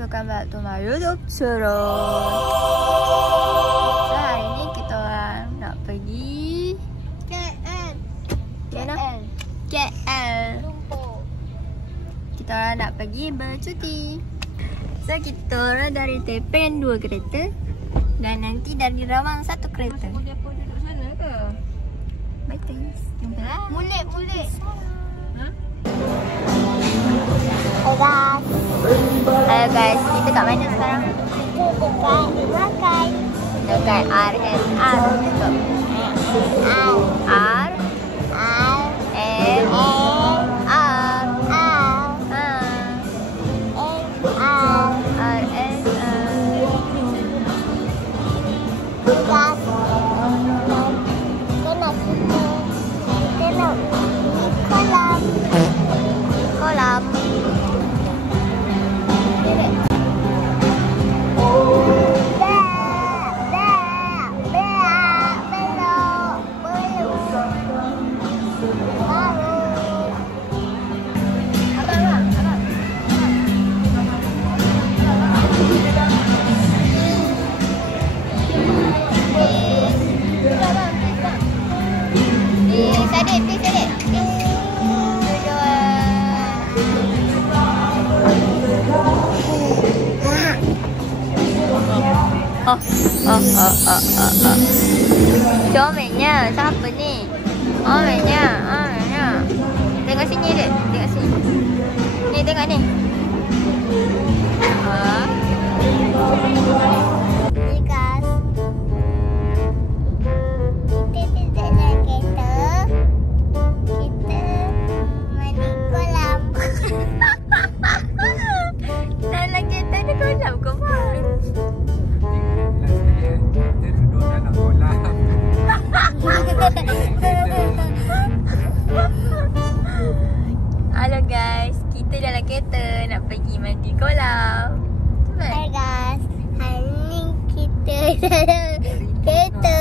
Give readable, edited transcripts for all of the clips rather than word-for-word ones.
welcome back to my YouTube channel. So hari ni kita orang nak pergi KL. KL. Kita orang nak pergi bercuti. So kita orang dari Tepeng 2 kereta dan nanti dari Rawang 1 kereta. Boleh apa duduk sana ke? Bye guys. Jumpa lah. Mulik. Ha? Hello guys, kita kat mana sekarang? Dekat RSR. Kolam. Comelnya siapa ni? Comelnya. Tengok sini dek. Tengok sini. Ni tengok ni. Ni guys. Kita dalam kereta. Kita mandi kolam. Dalam kereta ada kolam ke bang? Halo guys, kita dalam kereta nak pergi mandi kolam. Hai guys, hari ni kita dalam kereta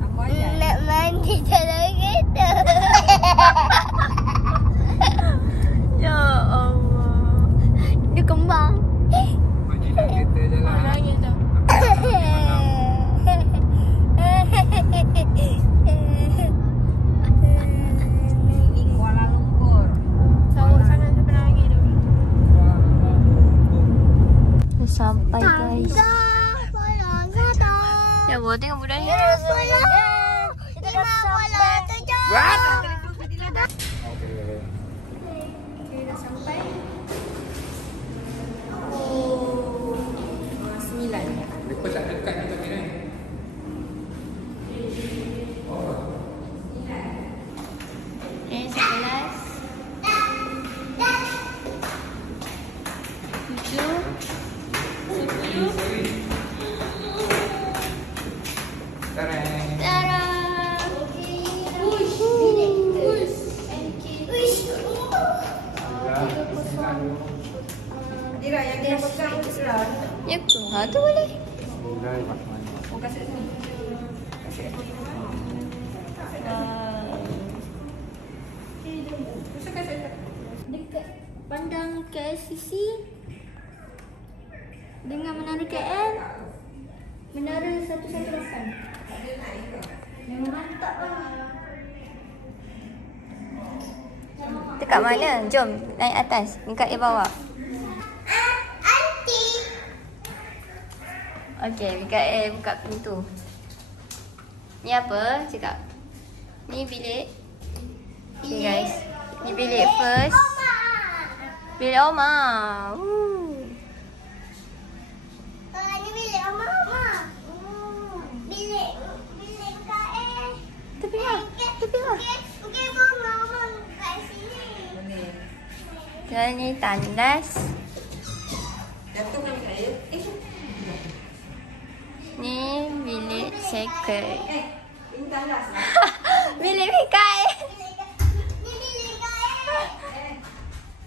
nak mandi dalam kereta. Ya Allah, dia kembang. Mandi dalam kereta je lah. Nangis dah. Kuala Lumpur. Sawak sana sampai nangis tu. Sampai guys. Ya Allah, tengok budak ni. Kita dah sampai. Dah sampai. 9. Mereka tak dekat ni tak kira. Ini 11 Dira yang dia pegang tu serah. Ya ke? Ha tu boleh. Oh kasih sini. Kasih. Dekat pandang KLCC dengan menara KL, menara 118. Memang mantap lah. Dekat mana? Jom naik atas. Dekat di bawah. Okey, Mikael buka pintu. Ni apa? Cakap. Ni bilik. Okay guys. Ni bilik first. Bilik Oma. Ni bilik Mama. Bilik KL. Tepi lah. Okey, Mama kat sini. Dan ni tandas. Jatuh kan saya. Ni bilik second. Ini tandas lah. Bilik Mikael. Ni bilik KL.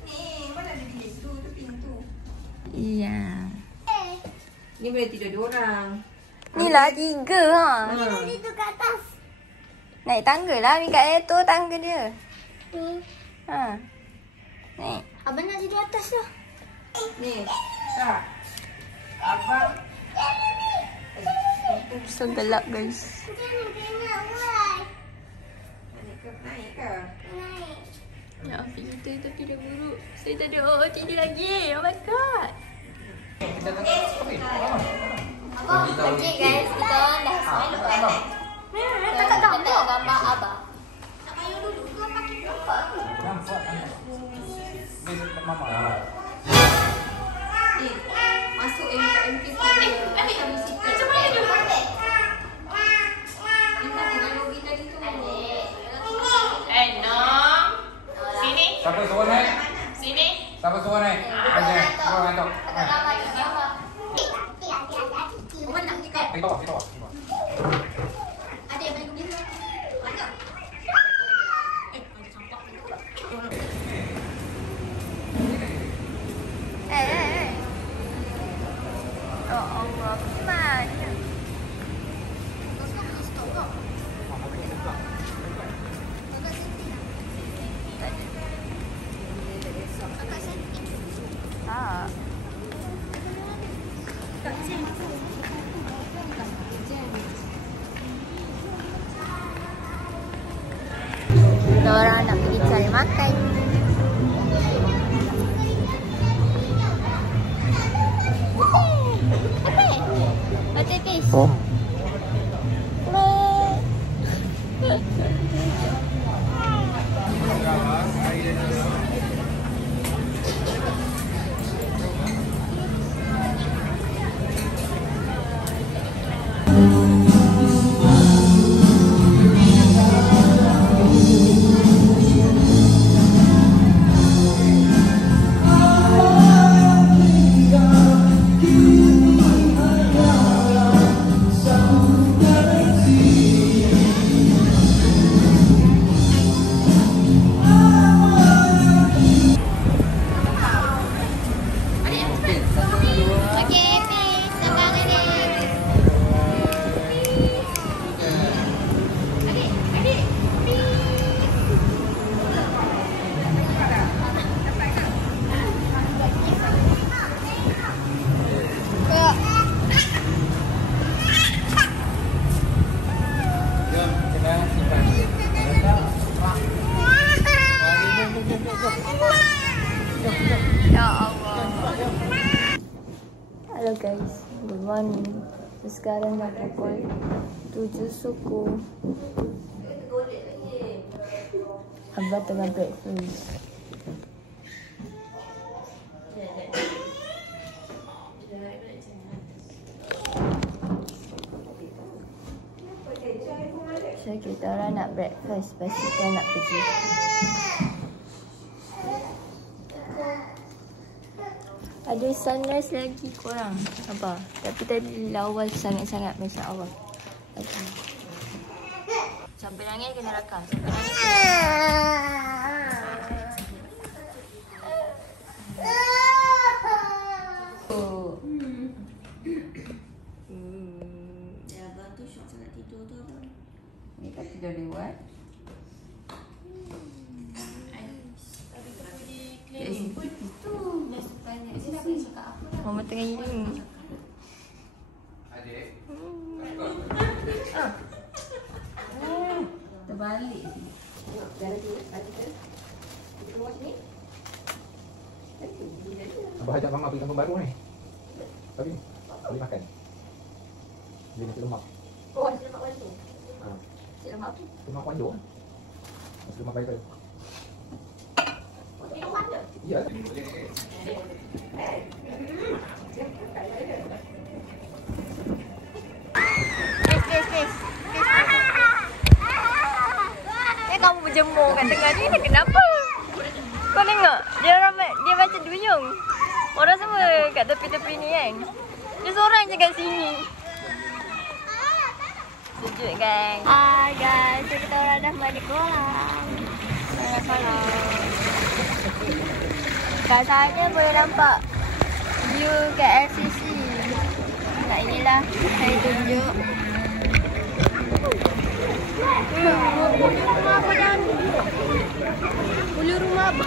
Ni mana ada bilik tu? Tu pintu. Iya. Ni boleh tidur 2 orang. Ni lah 3 ha. Ni tu kat atas. Naik tangga lah Mikael tu tangga dia. Ni. Ha. Naik. Abang nak tidur atas lah. Ni. Tak. Abang. So gelap guys. Naik ke? Ya, kita tapi dah buruk. Saya tak ada OOTD lagi. Oh my god. Okay guys, kita dah sampai lepas. Kakak gambar abang. Nak payung dulu ke pakai gambar? Mama. Masuk MP4. Ambil musik. Macam mana dia buat? Kita tinggal login tadi tu. Nom. Sini. Siapa suruh naik? Sini. Siapa suruh naik? Suruh ngantuk. Kakak gambar ni gambar. Orang nak dekat. Di bawah. Ada yang paling gembira. Ada. Ada campak. Ya Allah, mana? Tak. Kita orang nak pergi cari makan. Apa fish? Oh. Ya Allah. Hello guys, good morning. Sekarang dah pukul 7 suku. Abah tengah breakfast. So kita orang nak breakfast, lepas tu kita nak pergi. Ada sunrise lagi korang apa? Tapi tadi lawa sangat-sangat, Masya Allah. Okay. Sampai nangis kena rakam. Sampai nangis Ya, abang tu syok sangat tidur tu abang. Ni kat tidur lewat. Mama tengah healing. Adik. Terbalik. Abah ajak mama pergi kampung baru ni. Tapi boleh makan. Dia nasi lemak. Oh, nasi lemak Wandu. Ha. Nasi lemak apa? Lemak Wandu. Nasi lemak baik tu. Minum mana? Ya. Kes. Kamu berjemur kat tengah ni, kenapa? Kau tengok, dia macam duyung. Orang semua kat tepi-tepi ni kan. Dia seorang je kat sini. Sejuk kan? Hai guys, so kita orang dah balik kolam. Kat sana boleh nampak view kat LCC. Nah inilah saya tunjuk. Rumah apa dan? Bulu rumah apa?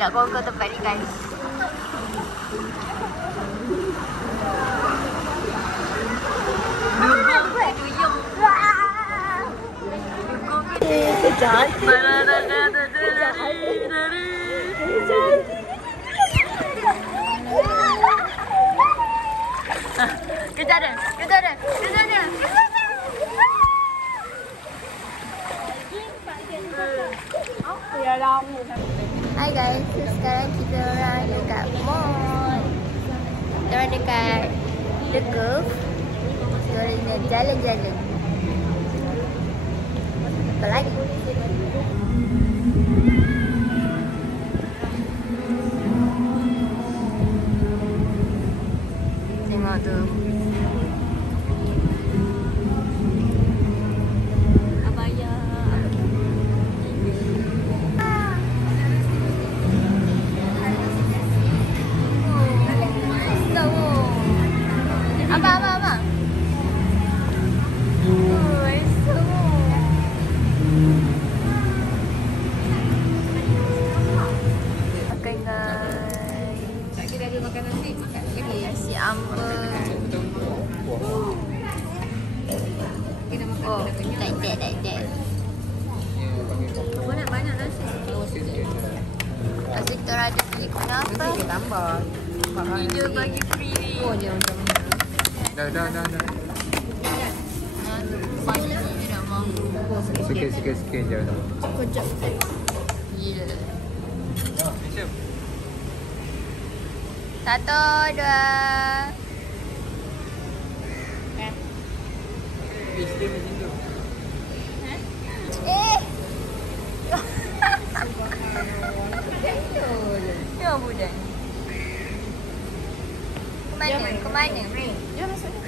Nak conquer tempat ni guys. Kejap. Kejap dia. Hai guys, sekarang kita orang dekat mall. Kita orang dekat The Curve. Kita orang nak jalan-jalan. Apa lagi? Tengok tu. Nasi ambeng. Oh, like that. Banyak nasi. Nasi kita ada beli kenapa? Dia bagi free ni. Dah. Banyak ni nak mampu. Sikit je. Kejap. Gila. Satu, dua. Ya budak. Kemana? Ya masuk ni.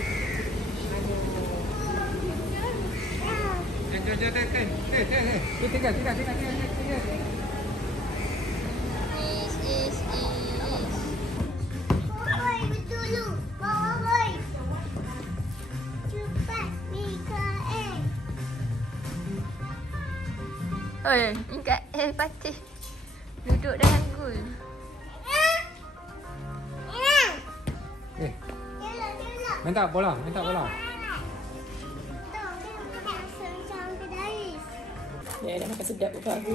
Tinggal. Is. Boy, betul. Boy. Cepat Mikael. Oi, Mikael patih. Duduk dalam gul. Minta bola. Ya, dah makan sedap pun aku.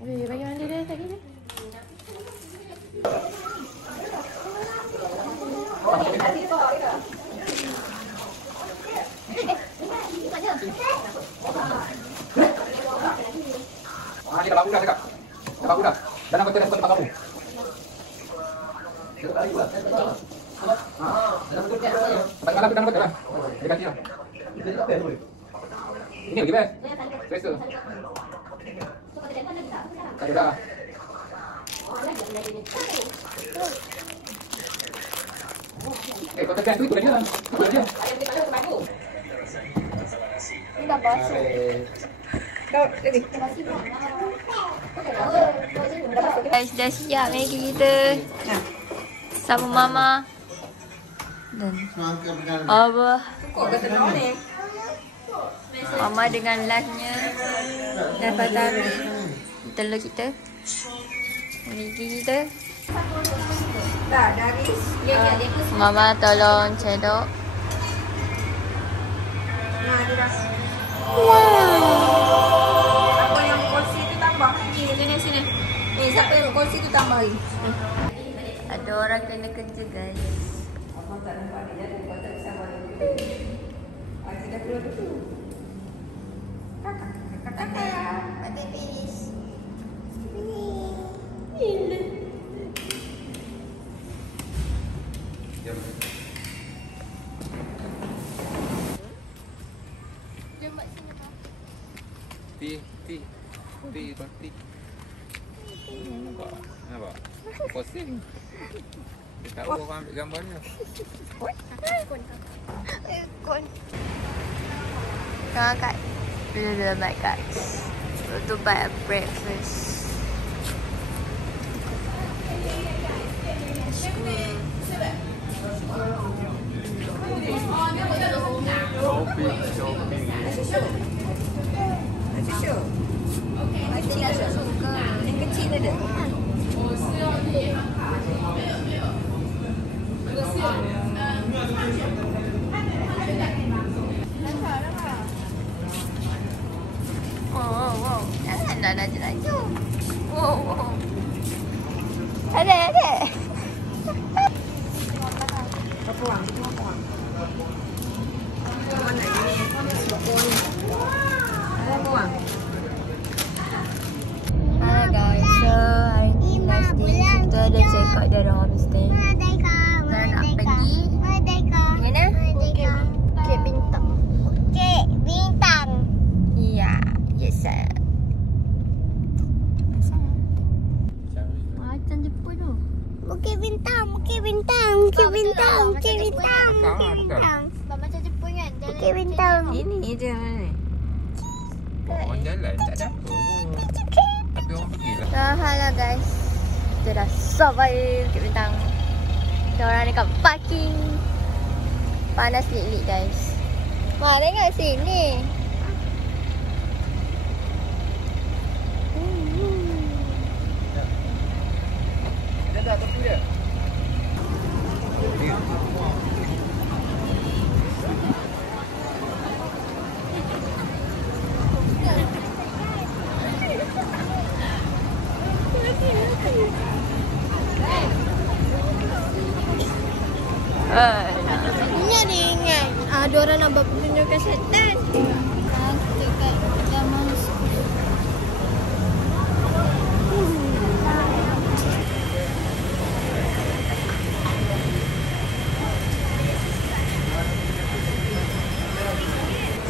Okey, bagi mandi dia lagi ni. Ni dah bagus dah cakap. Dan aku terus tempat kamu. Tempat malam kita nak Dia ganti lah. Ini lagi best. Selesa. Tak ada dah. Kau tekan tu ikut dia lah. Ini dah basuh. Guys, dah siap Maggi kita. Sama Mama. Dan Abah. Mama dengan lastnya. Dan Fatami. Telur kita. Maggi kita. Mama tolong cedok. Apa yang kursi tu tambah lagi. Sini. Siapa yang kursi tu tambah lagi. Ada orang kena kerja guys. Abang tak nampak dia jadi kau tak bisa buat itu. Dah keluar dulu. Kakak. Pakai finish. Ti roti. Nampak? Posting. Dia tahu orang ambil gambar dia. Tengah kat Little Bite Guys to buy a breakfast. Susu. Kecil tak suka. Yang kecil ada. Wow. Jangan dah laju. Wow. Ada. Berapa wang? Mana ini? Berapa wang? Hi guys, so hari ni last day kita ada check out dari homestay. Kita nak pergi mana? Bukit Bintang. Ya, yes saya. Macam Jepun tu. Bukit Bintang. Macam Jepun kan? Bukit Bintang. Ini je. Orang jalan tak ada apa. Tapi orang pergi lah. Hello guys, kita dah sampai Bukit Bintang. Kita orang dekat parking. Panas lik-lik guys. Wah, tengok sini. Dia dah tepi dia. Ingat dia ingat. Ada orang nak tunjukkan syaitan. Dekat zaman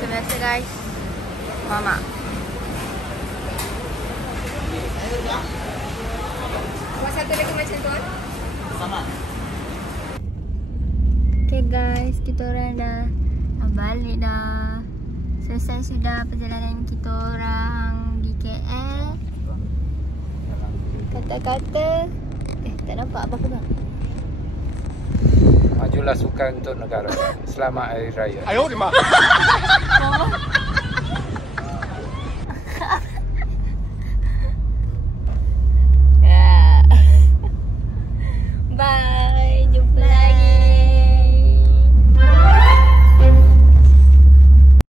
biasa guys. Mama. Buat satu lagi macam tu. Sama. Okay guys, kita orang dah balik dah. Selesai sudah perjalanan kita orang di KL. Kata-kata tak nampak apa-apa dah. Majulah sukan untuk negara. Selamat Hari Raya. Ayo, di mana?